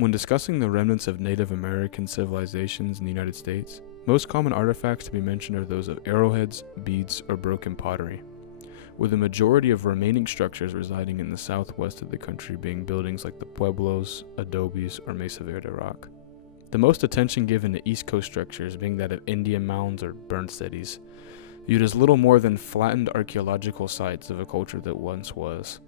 When discussing the remnants of Native American civilizations in the United States, most common artifacts to be mentioned are those of arrowheads, beads, or broken pottery, with the majority of remaining structures residing in the southwest of the country being buildings like the pueblos, adobes, or Mesa Verde rock. The most attention given to East Coast structures being that of Indian mounds or burned cities, viewed as little more than flattened archaeological sites of a culture that once was.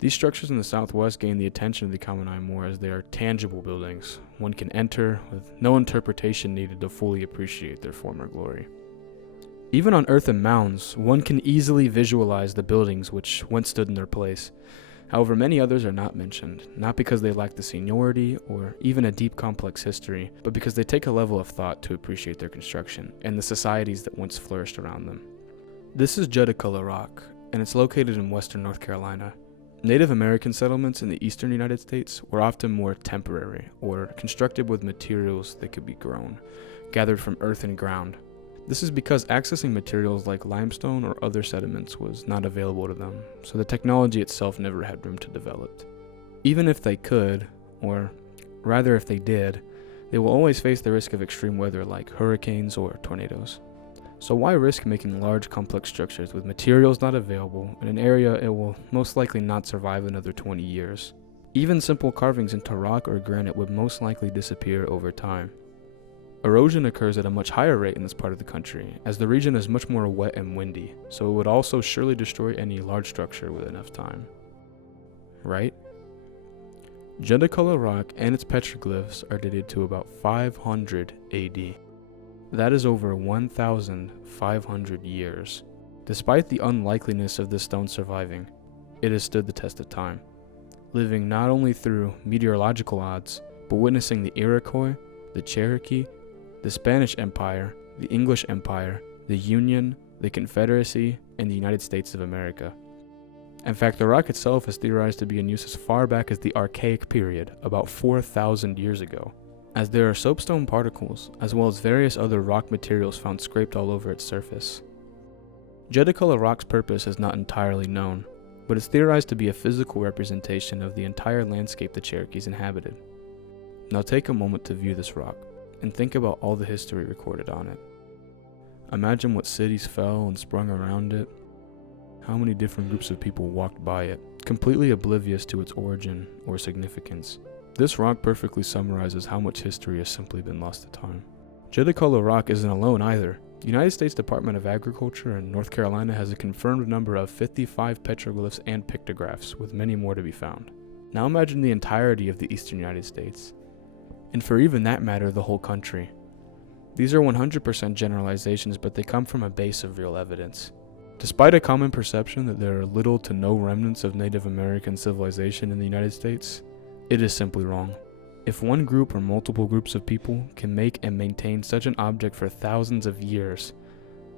These structures in the Southwest gain the attention of the common eye more as they are tangible buildings one can enter with no interpretation needed to fully appreciate their former glory. Even on earthen mounds, one can easily visualize the buildings which once stood in their place. However, many others are not mentioned, not because they lack the seniority or even a deep complex history, but because they take a level of thought to appreciate their construction and the societies that once flourished around them. This is Judiculla Rock, and it's located in western North Carolina. Native American settlements in the eastern United States were often more temporary or constructed with materials that could be grown, gathered from earth and ground. This is because accessing materials like limestone or other sediments was not available to them, so the technology itself never had room to develop. Even if they could, or rather if they did, they will always face the risk of extreme weather like hurricanes or tornadoes. So why risk making large complex structures with materials not available in an area it will most likely not survive another 20 years? Even simple carvings into rock or granite would most likely disappear over time. Erosion occurs at a much higher rate in this part of the country, as the region is much more wet and windy, so it would also surely destroy any large structure with enough time. Right? Judiculla Rock and its petroglyphs are dated to about 500 AD. That is over 1,500 years. Despite the unlikeliness of this stone surviving, it has stood the test of time, living not only through meteorological odds, but witnessing the Iroquois, the Cherokee, the Spanish Empire, the English Empire, the Union, the Confederacy, and the United States of America. In fact, the rock itself is theorized to be in use as far back as the Archaic period, about 4,000 years ago, as there are soapstone particles, as well as various other rock materials found scraped all over its surface. Judiculla Rock's purpose is not entirely known, but it's theorized to be a physical representation of the entire landscape the Cherokees inhabited. Now take a moment to view this rock, and think about all the history recorded on it. Imagine what cities fell and sprung around it, how many different groups of people walked by it, completely oblivious to its origin or significance. This rock perfectly summarizes how much history has simply been lost to time. Judiculla Rock isn't alone either. The United States Department of Agriculture in North Carolina has a confirmed number of 55 petroglyphs and pictographs, with many more to be found. Now imagine the entirety of the eastern United States, and for even that matter, the whole country. These are 100% generalizations, but they come from a base of real evidence. Despite a common perception that there are little to no remnants of Native American civilization in the United States, it is simply wrong. If one group or multiple groups of people can make and maintain such an object for thousands of years,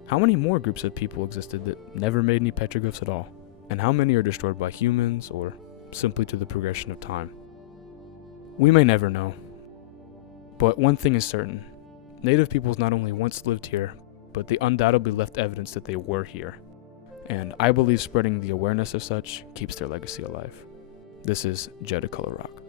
how many more groups of people existed that never made any petroglyphs at all? And how many are destroyed by humans or simply to the progression of time? We may never know. But one thing is certain. Native peoples not only once lived here, but they undoubtedly left evidence that they were here. And I believe spreading the awareness of such keeps their legacy alive. This is Judiculla Rock.